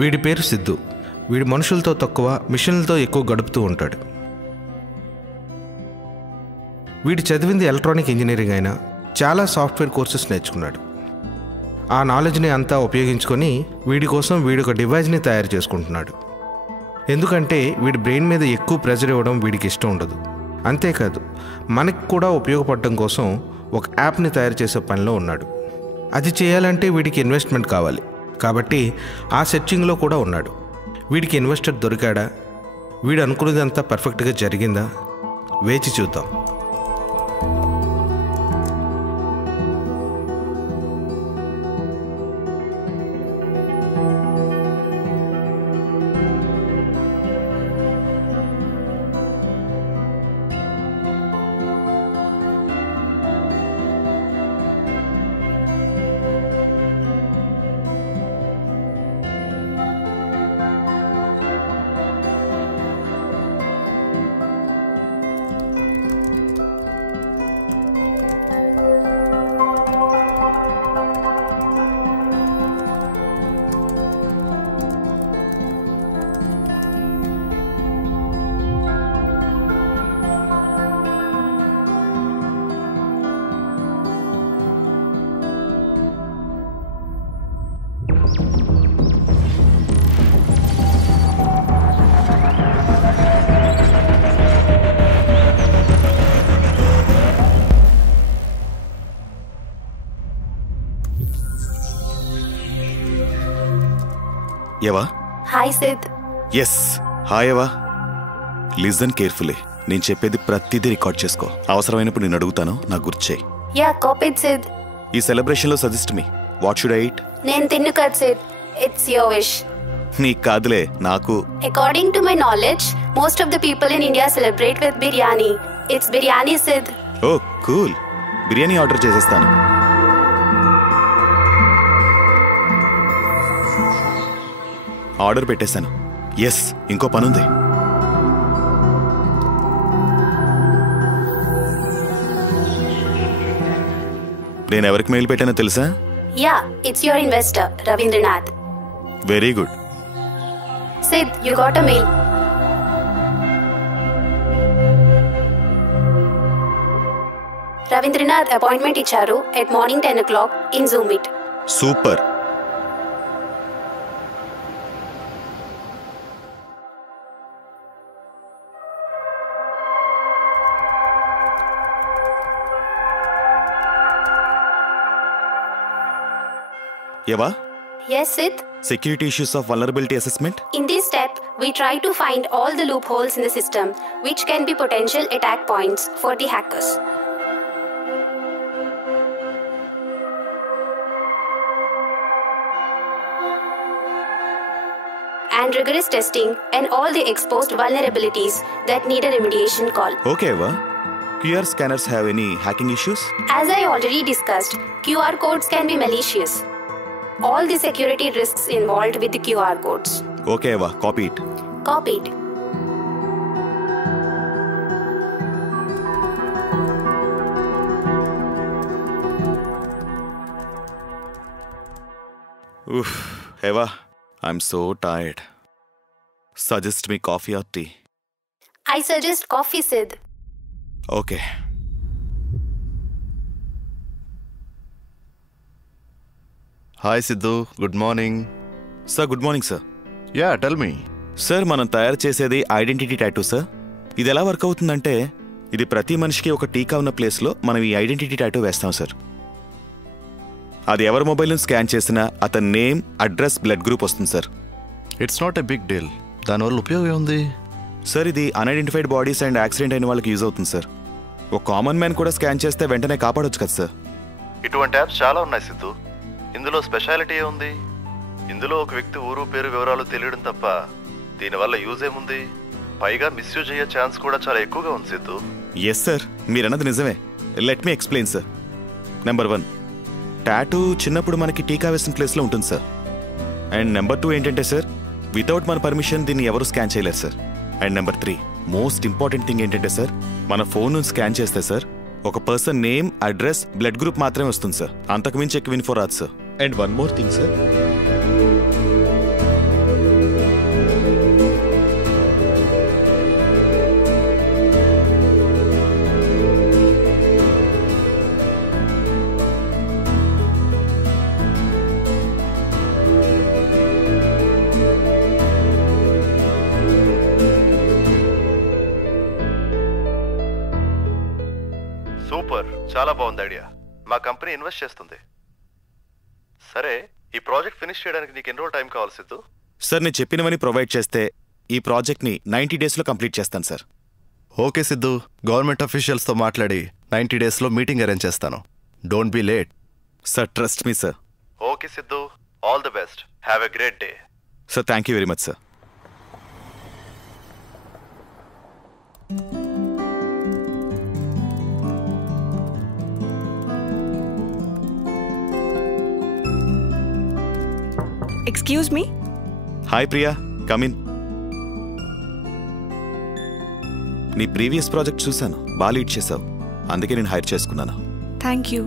వీడి పేరు సిద్ధు. వీడి మనుషులతో తక్కువ, మిషన్లతో ఎక్కువ గడుపుతూ ఉంటాడు. వీడు చదివింది ఎలక్ట్రానిక్ ఇంజనీరింగ్ అయినా చాలా సాఫ్ట్వేర్ కోర్సెస్ నేర్చుకున్నాడు. ఆ నాలెడ్జ్ని అంతా ఉపయోగించుకొని వీడి కోసం వీడొక డివైజ్ని తయారు చేసుకుంటున్నాడు. ఎందుకంటే వీడి బ్రెయిన్ మీద ఎక్కువ ప్రెజర్ ఇవ్వడం వీడికి ఇష్టం ఉండదు. అంతేకాదు, మనకి కూడా ఉపయోగపడడం కోసం ఒక యాప్ని తయారు చేసే పనిలో ఉన్నాడు. అది చేయాలంటే వీడికి ఇన్వెస్ట్మెంట్ కావాలి. కాబట్టి ఆ సెర్చింగ్లో కూడా ఉన్నాడు. వీడికి ఇన్వెస్టర్ దొరికాడా? వీడు అనుకున్నదంతా పర్ఫెక్ట్గా జరిగిందా? వేచి చూద్దాం. Eva? Hi, Sid. Yes. Hi, Eva. Listen carefully. నేను చెప్పేది ప్రతిదీ రికార్డ్ చేసుకో. అవసరమైనప్పుడు నేను అడుగుతాను, నాకు గుర్తు చేయి. Yeah, copied, Sid. ఈ సెలబ్రేషన్లో suggest me. What should I eat? నేను తిన్ను కదా, Sid. It's your wish. నీకు కాదులే, నాకు. According to my knowledge, most of the people in India celebrate with biryani. It's biryani, Sid. Oh, cool. Biryani order చేసేస్తాను. Order పెట్టేశాను. ఎస్, ఇంకో పనుంది. నేను ఎవరికి మెయిల్ పెట్టానో తెలుసా? Yeah, it's your investor, Ravindranath. Very good. Sid, you got a mail. Ravindranath appointment ఇచ్చారు at morning 10 o'clock in Zoom meet. Super. Eva? Yes, Sid. Security issues of vulnerability assessment? In this step, we try to find all the loopholes in the system which can be potential attack points for the hackers. And rigorous testing and all the exposed vulnerabilities that need a remediation call. Okay, Eva. QR scanners have any hacking issues? As I already discussed, QR codes can be malicious. All the security risks involved with the QR codes. Okay, Eva. Copy it. Copied. Oof. Eva, I'm so tired. Suggest me coffee or tea? I suggest coffee, Sid. Okay. Hi Sidhu, good morning. Sir, good morning, sir. Yeah, tell me. Sir, మనం తయారు చేసేది identity tattoo sir. ఇది ఎలా work అవుతుందంటే, ఇది ప్రతి మనిషికి ఒక టీకా ఉన్న ప్లేస్లో మనం ఈ ఐడెంటిటీ టాటూ వేస్తాం సార్. అది ఎవరి మొబైల్ని స్కాన్ చేసినా అతని నేమ్, అడ్రస్, బ్లడ్ గ్రూప్ వస్తుంది sir. It's not a big deal. దానివల్ల ఉపయోగం ఉంది సార్. ఇది అన్ఐడెంటిఫైడ్ బాడీస్ అండ్ యాక్సిడెంట్ అయిన వాళ్ళకి యూజ్ అవుతుంది సార్. ఒక కామన్ మ్యాన్ కూడా స్కాన్ చేస్తే వెంటనే కాపాడొచ్చు కదా సార్. ఇటువంటి యాప్స్ చాలా ఉన్నాయి సిద్ధు. ఇందులో స్పెషాలిటీ ఉంది. ఇందులో ఒక వ్యక్తి ఊరు పేరు వివరాలు తెలియడం తప్ప దీనివల్ల యూజ్ ఏముంది? పైగా మిస్యూజ్ అయ్యే ఛాన్స్ కూడా చాలా ఎక్కువగా ఉంది సిద్ధు. ఎస్ సార్, మీరన్నది నిజమే. Let me explain sir. Number 1, tattoo చిన్నప్పుడు మనకి టీకా వేసిన ప్లేస్లో ఉంటుంది సార్. అండ్ నెంబర్ 2 ఏంటంటే సార్, వితౌట్ మన పర్మిషన్ దీన్ని ఎవరు స్కాన్ చేయలేరు sir. And number 3, most important thing ఏంటంటే సార్, మన ఫోన్ స్కాన్ చేస్తే సార్ ఒక person name, address, blood group మాత్రమే వస్తుంది సార్. అంతకు మించి ఎక్కువ ఇన్ఫో రాదు sir. And one more thing sir, super, చాలా బాగుంది ఐడియా. మా కంపెనీ ఇన్వెస్ట్ చేస్తుంది. సరే, ఈ ప్రాజెక్ట్ ఫినిష్ చేయడానికి నీకు ఎన్ని రోజులు టైం కావాలి సిద్ధు? సార్ నేను చెప్పినవని ప్రొవైడ్ చేస్తే ఈ ప్రాజెక్ట్ని 90 డేస్లో కంప్లీట్ చేస్తాను సార్. ఓకే సిద్ధు, గవర్నమెంట్ అఫీషియల్స్తో మాట్లాడి 90 డేస్లో మీటింగ్ అరేంజ్ చేస్తాను. Don't be late. Sir trust me sir. Okay Siddhu, all the best. Have a great day. Sir thank you very much sir. Excuse me. Hi Priya, come in. నీ previous project చూశాను, బాగా lead చేసావు, అందుకే నేను hire చేసుకున్నాను. Thank you.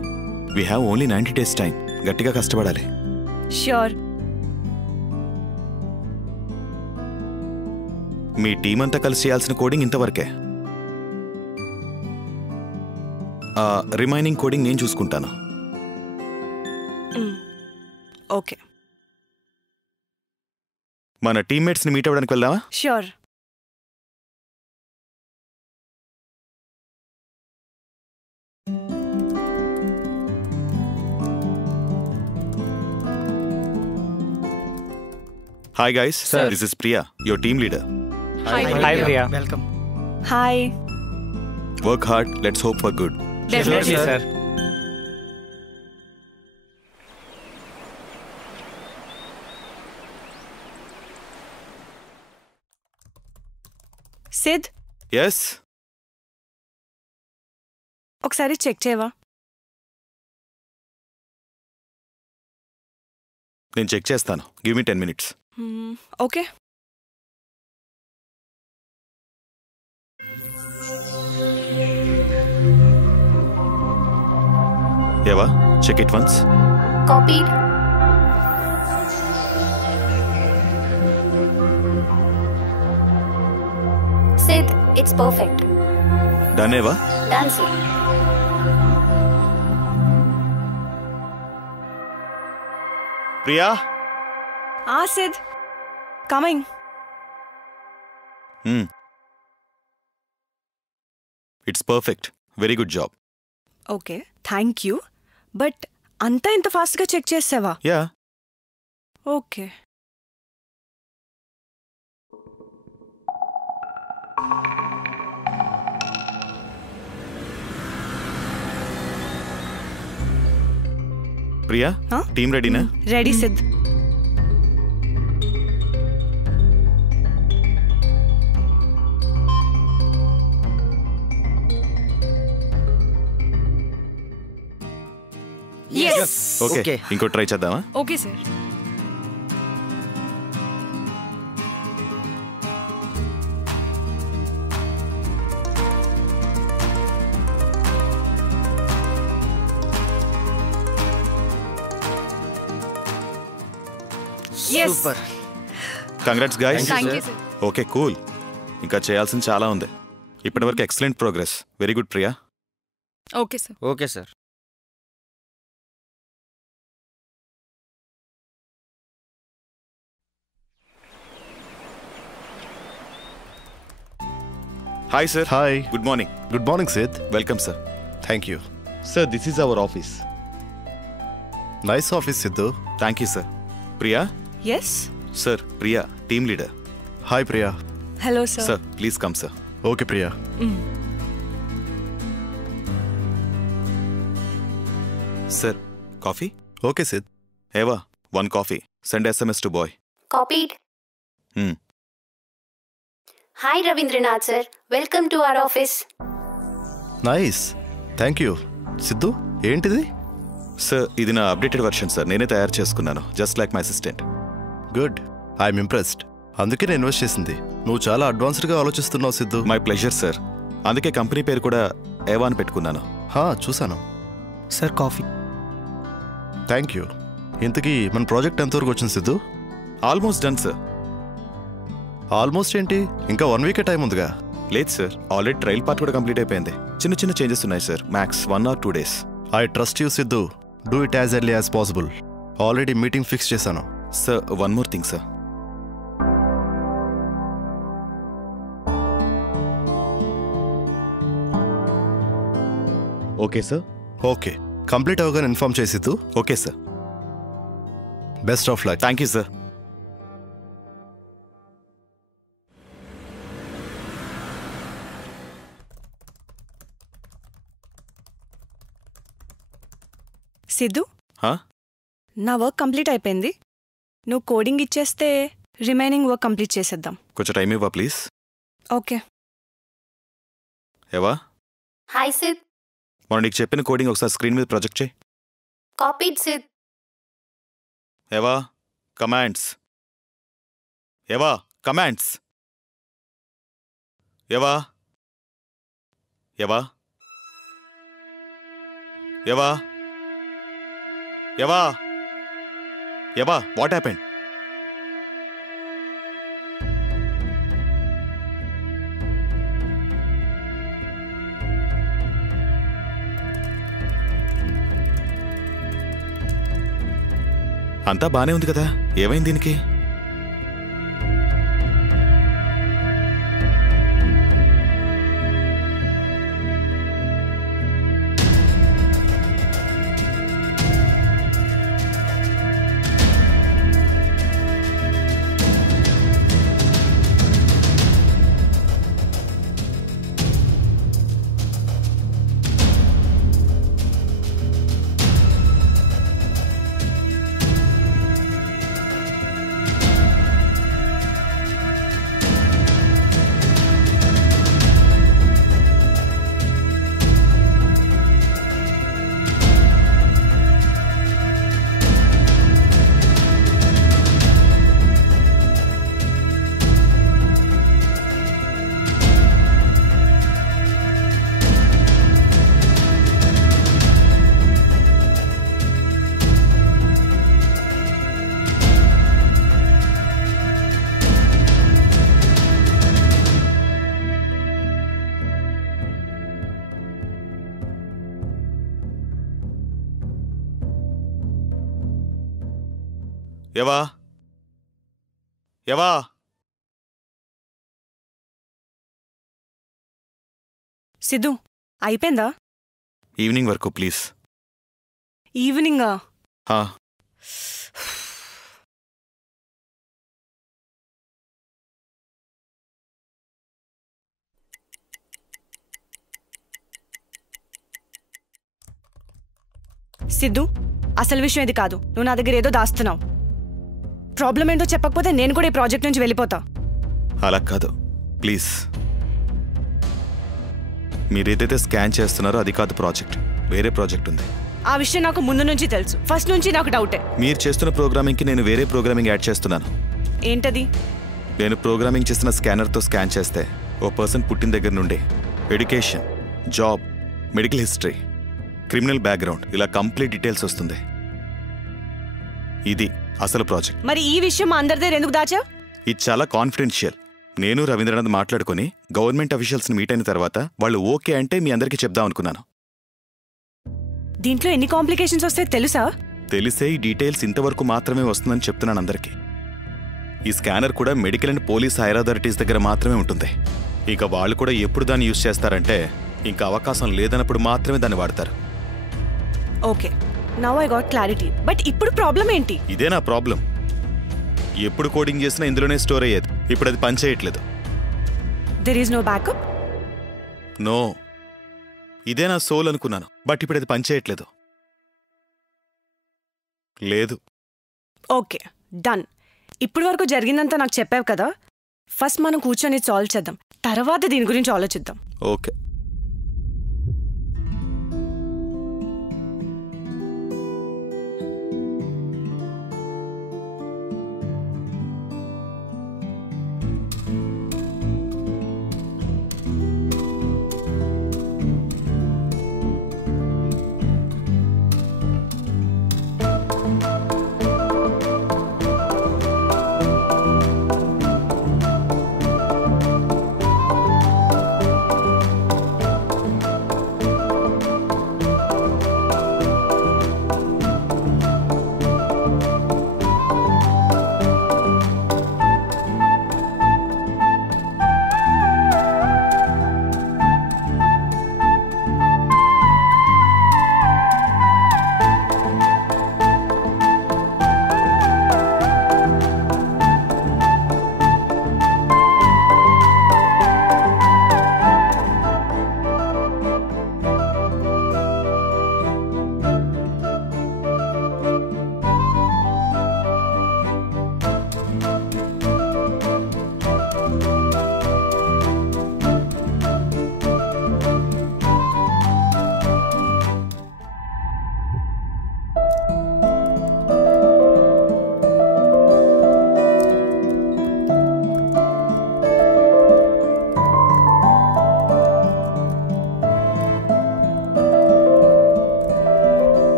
We have only 90 days time. గట్టిగా కష్టపడాలి. Sure. మీ team అంతా కలిసి చేయాల్సిన కోడింగ్ ఇంతవరకే. రిమైనింగ్ కోడింగ్ నేను చూసుకుంటాను. ఓకే. మన టీమ్మేట్స్ని మీట్ అవ్వడానికి వెళ్దామా? Sure. Hi guys, this is Priya, your team leader. Hi Priya. Welcome. Hi. Work hard, let's hope for good. Definitely sir. Sid, yes, ఒకసారి చెక్ చేయవా? నేను చెక్ చేస్తాను. Give me 10 minutes. Okay. Ava, check it once. Copied. Sid, it's perfect. Done Ava? Done, Sid. Priya. Sid, coming. It's perfect. Very good job. Okay, thank you. But అంతా ఇంత ఫాస్ట్గా check చేసావా? Yeah. Okay. Priya, team రెడీనా? Ready Sid. Okay, ఇంకో try చేద్దామా? Okay sir. Super. Congrats guys. Thank you sir. Okay, cool. ఇంకా చేయాల్సింది చాలా ఉంది. ఇప్పటివరకు excellent progress. Very good Priya. Okay sir. Okay sir. Hi sir. Hi. Good morning. Good morning Sid. Welcome sir. Thank you. Sir this is our office. Nice office Siddhu. Thank you sir. Priya. Yes sir, Priya team leader. Hi Priya. Hello sir. Sir please come sir. Okay Priya. Sir, coffee? Okay Sid. ఏవా, 1 coffee. Send SMS to boy. Copied. Hi Ravindranath sir, welcome to our office. Nice, thank you. Siddhu, ఏంటిది? Sir, ఇది నా updated version sir. నేనే తయారు చేసుకున్నాను, just like my assistant. Good, I'm impressed. అందుకే నేను invest చేసింది. నువ్వు చాలా అడ్వాన్స్డ్గా ఆలోచిస్తున్నావు సిద్ధు. My pleasure sir. అందుకే కంపెనీ పేరు కూడా ఏవా అని పెట్టుకున్నాను. చూశాను. Sir, coffee. Thank you. ఇంతకీ మన ప్రాజెక్ట్ ఎంతవరకు వచ్చింది Siddhu? Almost done sir. Almost ఏంటి, ఇంకా 1 week టైం ఉందిగా? లేదు సార్, ఆల్రెడీ ట్రయల్ పార్ట్ కూడా కంప్లీట్ అయిపోయింది. చిన్న చిన్న చేంజెస్ ఉన్నాయి sir. Max 1 or 2 days. I trust you Siddhu. Do it as early as possible. Already meeting fix చేశాను. Sir, one more thing sir. Okay sir. Okay, complete అవగానే inform చేసిద్దు. Okay sir. Best of luck. Thank you sir. Siddhu, హా? నా work complete అయిపోయింది. నువ్వు coding ఇచ్చేస్తే remaining work complete చేసేద్దాం. కొంచెం టైం ఇవ్వ ప్లీజ్. ఓకే. ఏవా, Hi, Sid. మనం నీకు చెప్పిన కోడింగ్ ఒకసారి స్క్రీన్ మీద ప్రొజెక్ట్ చేయి. Copied, Sid. ఏవా, కమాండ్స్. ఏవా, కమాండ్స్. ఏవా, ఏవా, ఏవా, ఏవా, ఏవా, వాట్ హ్యాపెండ్? అంతా బానే ఉంది కదా, ఏమైంది దీనికి? ఏవా, ఏవా, సిద్ధు, అయిపోయిందా? ఈవినింగ్ వరకు ప్లీజ్. ఈవినింగా? హా. సిద్ధు, అసలు విషయం ఇది కాదు. నువ్వు నా దగ్గర ఏదో దాస్తున్నావు. ప్రాబ్లం ఏంటో చెప్పకపోతే నేను కూడా ఈ ప్రాజెక్ట్ నుంచి వెళ్ళిపోతా. అలా కాదు ప్లీజ్. మీరేదైతే స్కాన్ చేస్తున్నారో అది కాదు ప్రాజెక్ట్, వేరే ప్రాజెక్ట్ ఉంది. ఆ విషయం నాకు ముందు నుంచి తెలుసు. ఫస్ట్ నుంచి నాకు డౌటే. మీరు చేస్తున్న ప్రోగ్రామింగ్కి నేను వేరే ప్రోగ్రామింగ్ యాడ్ చేస్తున్నాను. ఏంటది? నేను ప్రోగ్రామింగ్ చేస్తున్న స్కానర్తో స్కాన్ చేస్తే ఓ పర్సన్ పుట్టిన దగ్గర నుండి education, job, medical history, criminal background ఇలా కంప్లీట్ డీటెయిల్స్ వస్తుంది. ఇది అసలు ప్రాజెక్ట్. మరి ఈ విషయం మా అందరి దగ్గర ఎందుకు దాచా? ఇది చాలా కాన్ఫిడెన్షియల్. నేను రవీంద్రనాథ్ మాట్లాడుకుని గవర్నమెంట్ అఫీషియల్స్ని మీట్ అయిన తర్వాత వాళ్ళు ఓకే అంటే మీ అందరికీ చెప్దాం అనుకున్నాను. దీంట్లో ఎన్ని కాంప్లికేషన్స్ వస్తాయో తెలుసా? తెలిసే ఈ డీటెయిల్స్ ఇంతవరకు మాత్రమే వస్తుందని చెప్తున్నాను అందరికీ. ఈ స్కానర్ కూడా medical and police hire authorities దగ్గర మాత్రమే ఉంటుంది. ఇక వాళ్ళు కూడా ఎప్పుడు దాన్ని యూజ్ చేస్తారంటే ఇంకా అవకాశం లేదన్నప్పుడు మాత్రమే దాన్ని వాడతారు. Okay, now I got clarity. But ఇప్పుడు ప్రాబ్లం ఏంటి? ఇదే నా ప్రాబ్లం. ఎప్పుడు కోడింగ్ చేసినా ఇందులోనే స్టోర్ అయ్యేది. ఇప్పుడు అది పనిచేయట్లేదు. There is no backup? No, ఇదే నా సోల్ అనుకున్నాను. బట్ ఇప్పుడు అది పనిచేయట్లేదు. లేదు. Okay, done. ఇప్పుడు వరకు జరిగిందంతా నాకు చెప్పావు కదా. ఫస్ట్ మనం కూర్చొని సాల్వ్ చేద్దాం, తర్వాత దీని గురించి ఆలోచిద్దాం. ఓకే.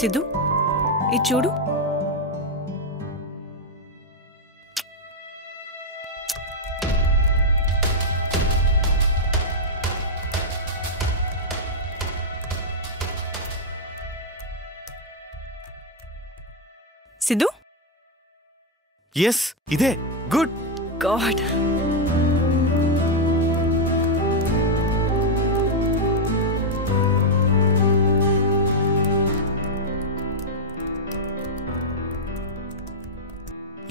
సిద్ధు ఇది చూడు. సిద్ధు ఎస్ ఇదే గుడ్. గాడ్,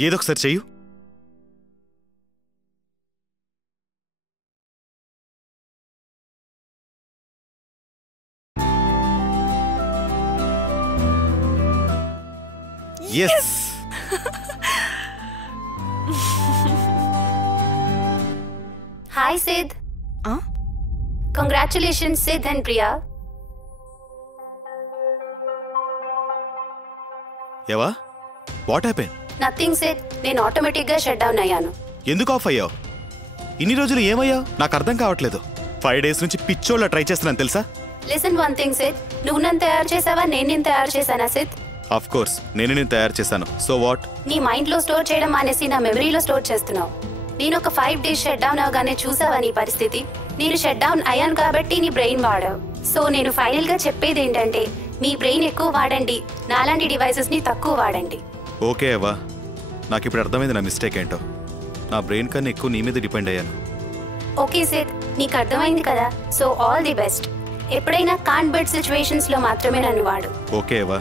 ఏదో ఒకసారి చెయ్యు. Yes. Hi, Sid. Congratulations, Sid and Priya. Ava what happen? Nothing, Sid. నేను ఆటోమేటిక్గా షట్ డౌన్ అయ్యాను. ఎందుకు ఆఫ్ అయ్యావు? ఇన్ని రోజులు ఏమయ్యావు నాకు అర్థం కావట్లేదు. 5 days నుంచి పిచ్చోళ్ళ ట్రై చేస్తున్నాను తెలుసా? Listen one thing, Sid. నువ్వు నన్ను తయారు చేసావా, నేను తయారు చేశానా, సిద్? ఆఫ్ కోర్స్ నేను తయారు చేశాను. So what? నీ మైండ్లో స్టోర్ చేయడం మానేసి నా మెమరీలో స్టోర్ చేస్తున్నావు. నేను ఒక 5 days షట్ డౌన్ అవగానే చూసావా నీ పరిస్థితి? నేను షట్ డౌన్ అయ్యాను కాబట్టి నీ బ్రెయిన్ వాడావు. సో నేను ఫైనల్గా చెప్పేది ఏంటంటే మీ బ్రెయిన్ ఎక్కువ వాడండి, నాలాంటి డివైసెస్ని తక్కువ వాడండి. ఓకే అవ్వా, నాకు ఇప్పుడు అర్థమైంది నా మిస్టేక్ ఏంటో. నా బ్రెయిన్ కన్నా ఎక్కువ నీ మీద డిపెండ్ అయ్యాను. ఓకే సిద్, నీకు అర్థమైంది కదా. So all the best. ఎప్పుడైనా కాంట్ బెట్ సిచ్యువేషన్స్లో మాత్రమే నన్ను వాడు. Okay Ava,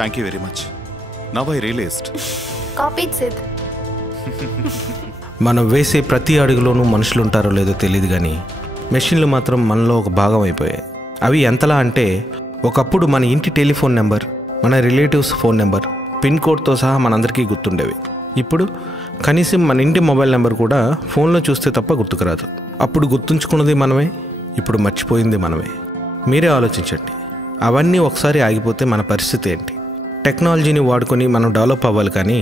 thank you very much. Now I realised. Copied Sid. మనం వేసే ప్రతి అడుగులోనూ మనుషులు ఉంటారో లేదో తెలియదు, కానీ మెషిన్లు మాత్రం మనలో ఒక భాగం అయిపోయాయి. అవి ఎంతలా అంటే ఒకప్పుడు మన ఇంటి టెలిఫోన్ నెంబర్, మన రిలేటివ్స్ ఫోన్ నెంబర్, పిన్ కోడ్తో సహా మనందరికీ గుర్తుండేవి. ఇప్పుడు కనీసం మన ఇంటి మొబైల్ నెంబర్ కూడా ఫోన్లో చూస్తే తప్ప గుర్తుకురాదు. అప్పుడు గుర్తుంచుకున్నది మనమే, ఇప్పుడు మర్చిపోయింది మనమే. మీరే ఆలోచించండి, అవన్నీ ఒకసారి ఆగిపోతే మన పరిస్థితి ఏంటి? టెక్నాలజీని వాడుకొని మనం డెవలప్ అవ్వాలి, కానీ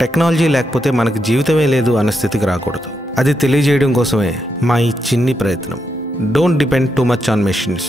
టెక్నాలజీ లేకపోతే మనకు జీవితమే లేదు అన్న స్థితికి రాకూడదు. అది తెలియజేయడం కోసమే మా ఈ చిన్ని ప్రయత్నం. Don't depend too much on machines.